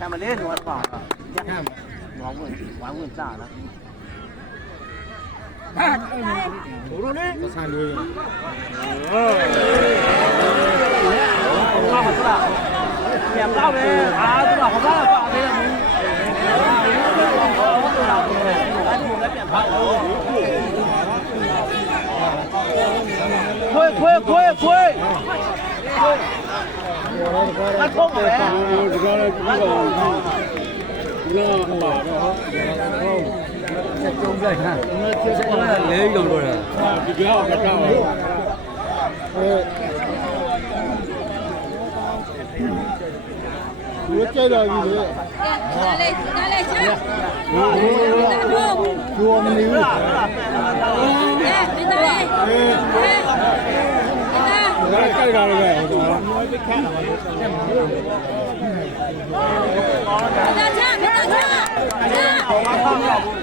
Sao mà lên nó bỏ rồi. Chắc bỏ quần, quá quần giả đó. 모르네? 사료. 어. 어. 어. 어 thôi thôi thôi thôi ăn không rồi à Trông dậy hả? Nó chưa sẽ là lấy rồi rồi à? Thì cứ học là sao rồi? ဘူးကြိုက်တော်ပြီလေဒါလေးဒါလေးချာဘူးဘူးဘူးမနေဘူးအဲဒီသားလေးအဲဒီသားဒါကြိုက်တာလည်းပဲဟိုတော့ဘယ်ခန့်တာလဲဒါချာဒါချာဒါဘာမှမဟုတ်ဘူး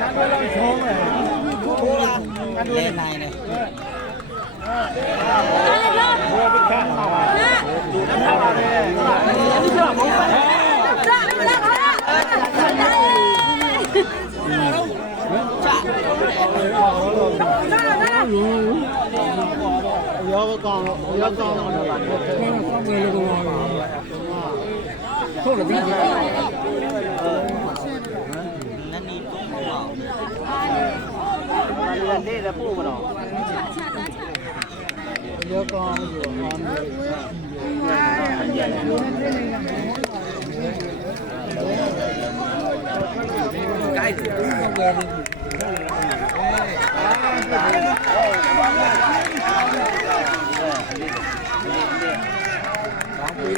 ဒါတော့ချုံးမယ်ဘူးကတူနေနိုင်တယ် ရောကောင်းရောကောင်းတော့ပါ ဆောင်းနေလို့ကောင်းပါဟုတ်တယ်ဒီက လေးလည်းပို့မတော့ ရောကောင်းရောကောင်းတယ် ကြိုက်တယ်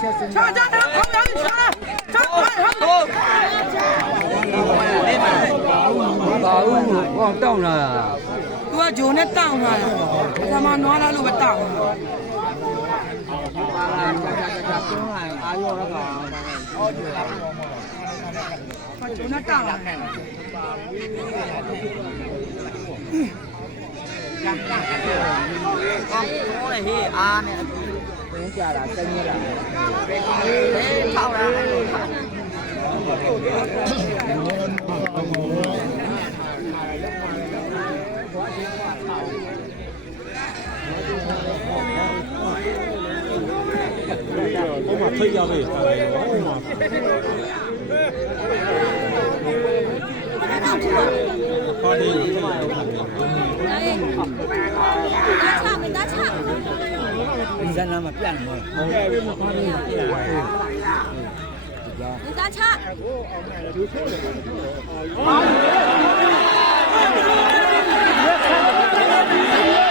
下下下，跑远去了，走快跑！把路忘倒了，သူကဂျုံနဲ့တောင်းလာတာပထမနွားလာလို့ပဲတောင်းတာဂျုံနဲ့တောင်းလာဟေးအားနဲ့ cũng chả là xanh như là thao ra Ô mà thấy ra về Ô mà Con đi Đây Đã chạm mình ဇက်နာမှာပြတ်နေတယ်ဟုတ်ကဲ့မပါဘူးဒီသားချကိုအောင်မယ်လူထုတ်တယ်ဟုတ်ပါဘူး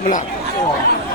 怎么了。